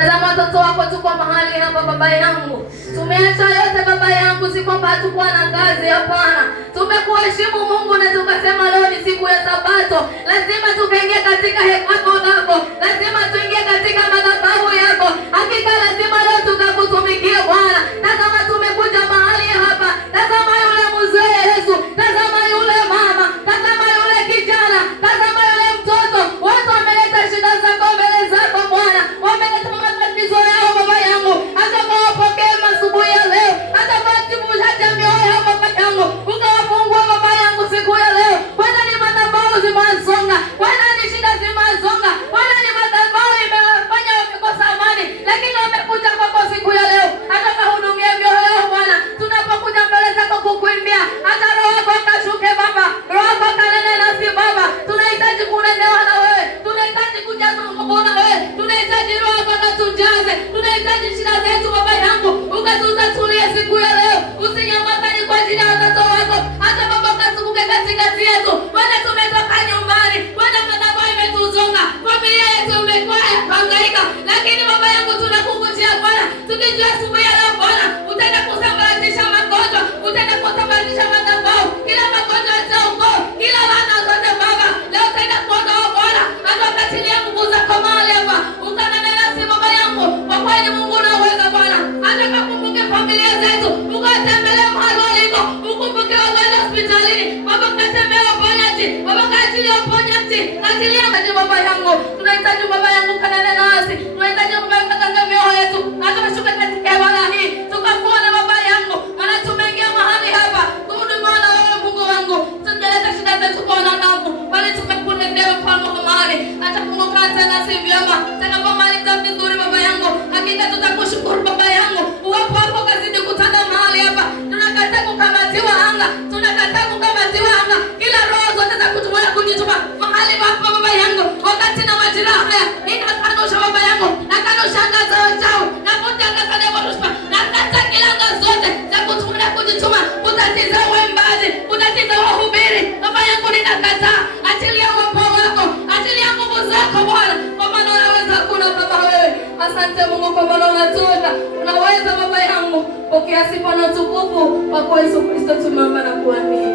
Tazama watoto wako tuko mahali hapa Baba yangu. Tumeacha yote Baba yangu, si kwamba hatukuwa na kazi, hapana. Tumekuheshimu Mungu na tukasema leo ni siku ya Sabato. Lazima tukaingia katika hekalu lako. Lazima tuingie katika madhabahu yako. Hakika lazima leo tukakutumikia Bwana. Tazama tumekuja mahali hapa. Tazama yule mzee Yesu. Tazama yule mama. Tazama yule kijana. Tazama yule mtoto. Watu wameleta shida zako mbele zako Bwana. Wameleta matatizo yao Baba yangu. Hata wapokee asubuhi ya leo. Hata watibu haja mioyo yao Baba yangu. Ukawafungua Baba yangu siku ya leo. Wala ni madhabahu zimazonga. Wala ni shida zimazonga. Wala ni madhabahu imefanya wamekosa amani. Lakini wamekuja kwako siku ya leo. Hata kahudumia mioyo yao Bwana. Tunapokuja mbele zako kukuimbia. Hata roho yako kashuke Baba. Roho yako kanene nasi Baba. Tunahitaji kunenewa na wewe. Tunahitaji kujazwa nguvu na wewe. Tunahitaji roho yako tujaze. Tunahitaji shida zetu Baba yangu. Ukatutatulie siku ya leo. Usinyamazani kwa ajili ya watoto wako. Hata Baba ukatukuke katikati yetu. Wala tumetoka nyumbani. Wala madhabahu imetuzonga. Familia yetu imekuwa ya kuhangaika. Lakini Baba yangu tunakungojea Bwana. Tukijua asubuhi ya leo Bwana, utaenda kusambaratisha magonjwa. Utaenda kusambaratisha madhabahu. Kila magonjwa yataondoka. Kila laana zote Baba. Leo utaenda kuondoa Bwana. Hata ukatilia nguvu zako mahali hapa. Ukanena nasi Baba yangu. Kwa kweli Mungu unaweza Bwana. Hata kakumbuke familia zetu. Ukatembelee mahali waliko. Ukumbuke wagonjwa hospitalini. Baba ukatembea uponyaji. Baba katilia uponyaji. Katilia kaji Baba yangu. Tunahitaji Baba yangu kanene nasi. Tunahitaji Baba yangu katanga mioyo yetu. Hata mashuka katika wala hii. Tukakuona Baba yangu. Maana tumeingia mahali hapa. Kuhudumia na wewe Mungu wangu. Tungeleta shida zetu kwa wanadamu. Bali tumekuletea mfano wa mahali. Hata kumbuka nasi vyema. Takapo mahali kwa vizuri Baba yangu. Hakika tutakushukuru Baba yangu. Uwapo hapo kazidi kutanda mahali hapa. Tunakataa kukamatiwa anga. Tunakataa kukamatiwa anga. Kila roho zote za kutumia kujituma mahali hapa Baba yangu. Wakati na majira haya ninakanusha Baba yangu. Nakanusha anga za chao. Na kutangaza kwa rushwa. Nakata kila anga zote za kutumia kujituma. Kutatiza waimbaji, kutatiza wahubiri. Baba yangu ninakataa. Achilia uwepo wako. Achilia nguvu zako Bwana. Kwa maana unaweza kuna Baba wewe. Asante Mungu kwa maana unatosha. Unaweza Baba yangu. Pokea sifa na utukufu kwa Yesu Kristo tumeomba na kuamini.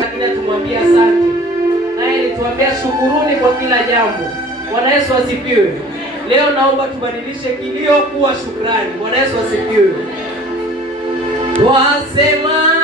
Lakini tumwambie asante. Naye alituambia shukuruni kwa kila jambo. Bwana Yesu asifiwe. Leo naomba tubadilishe kilio kuwa shukrani. Bwana Yesu asifiwe. Wasema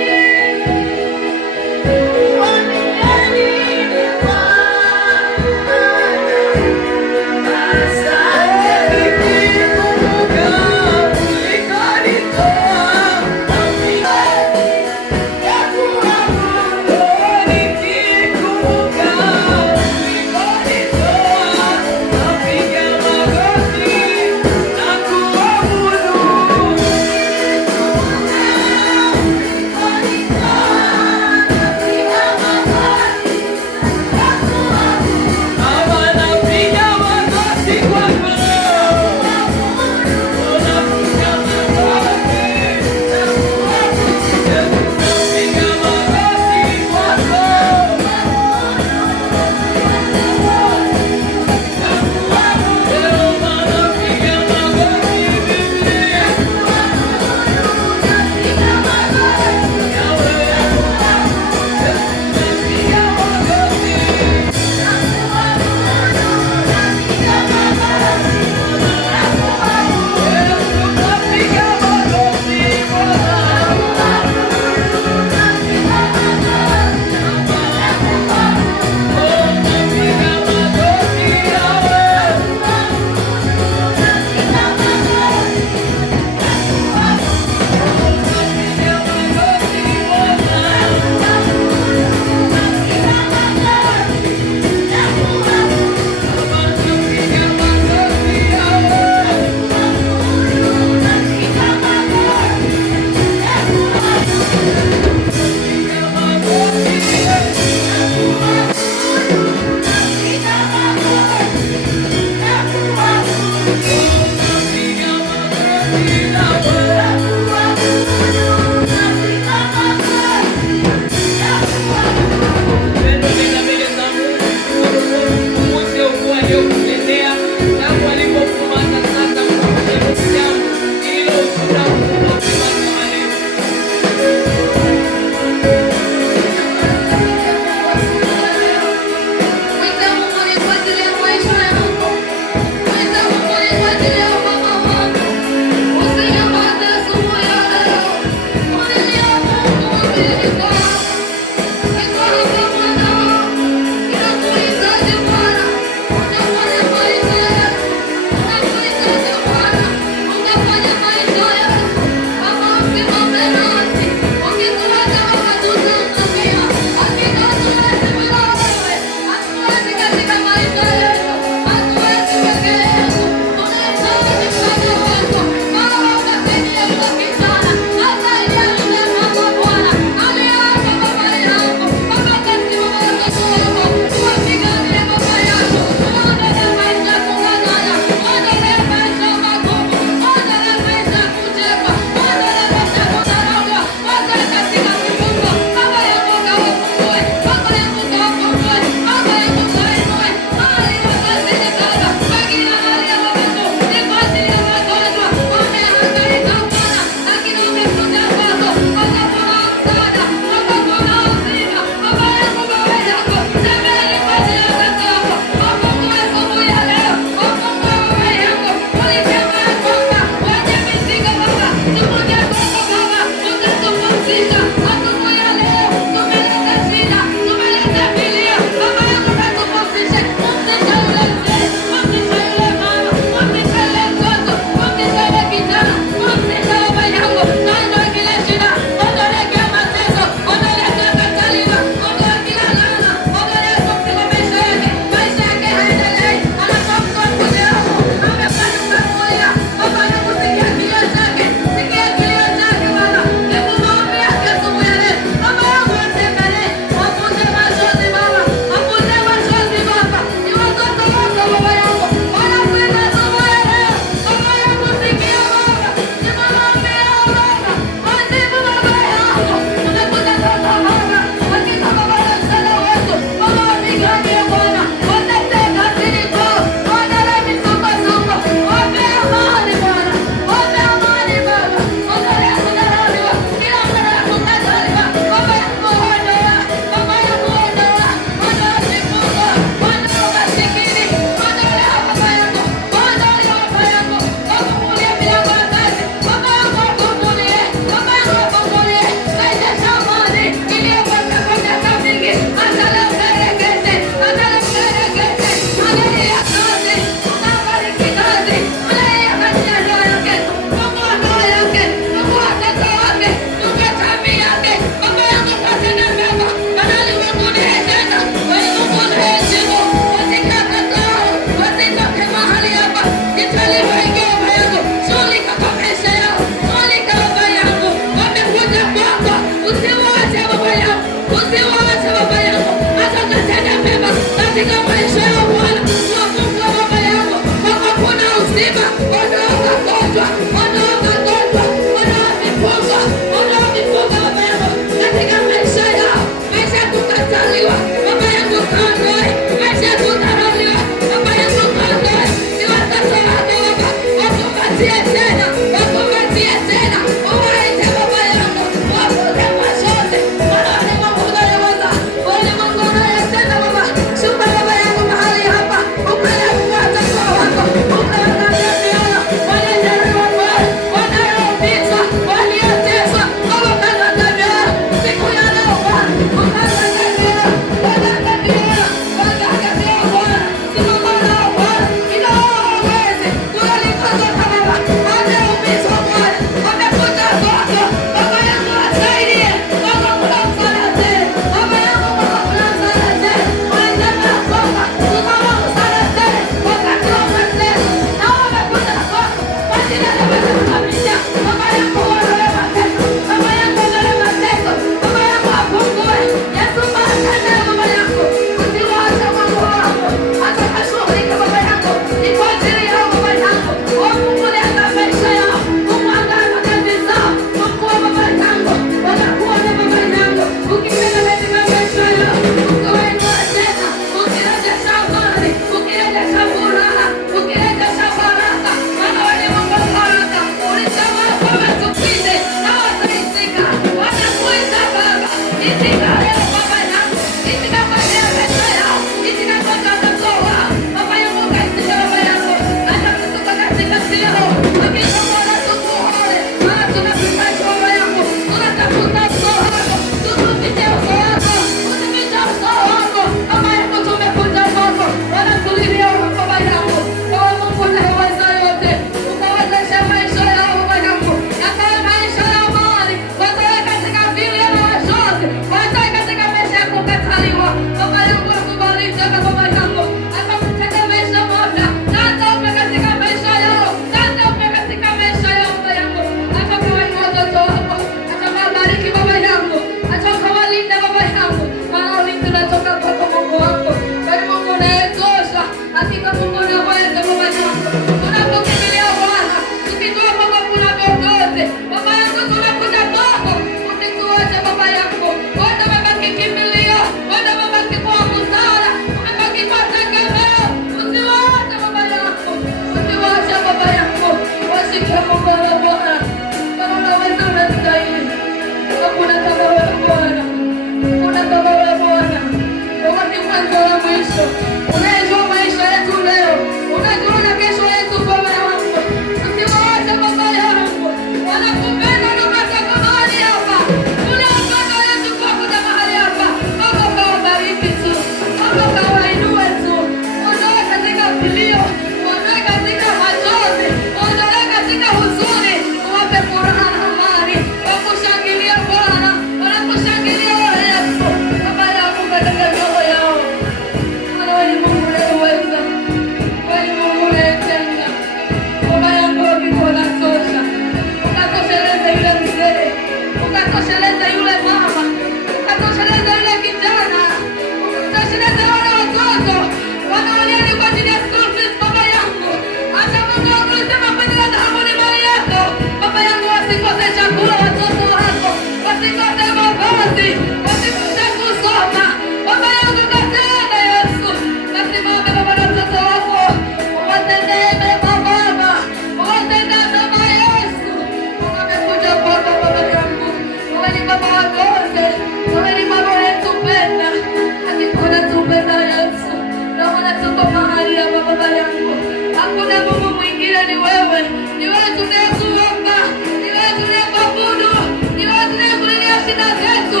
Ni wewe tunayekuabudu, ni wewe tunayekulilia shida zetu.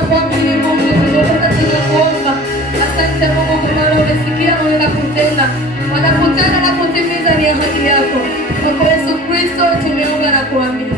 tunakuamini Mungu, tunaomba tunakuomba. Asante Mungu kwa maana umesikia na unaenda kutenda. Wanakutana na kutimiza ni ahadi yako. Kwa Yesu Kristo tumeomba na kuamini.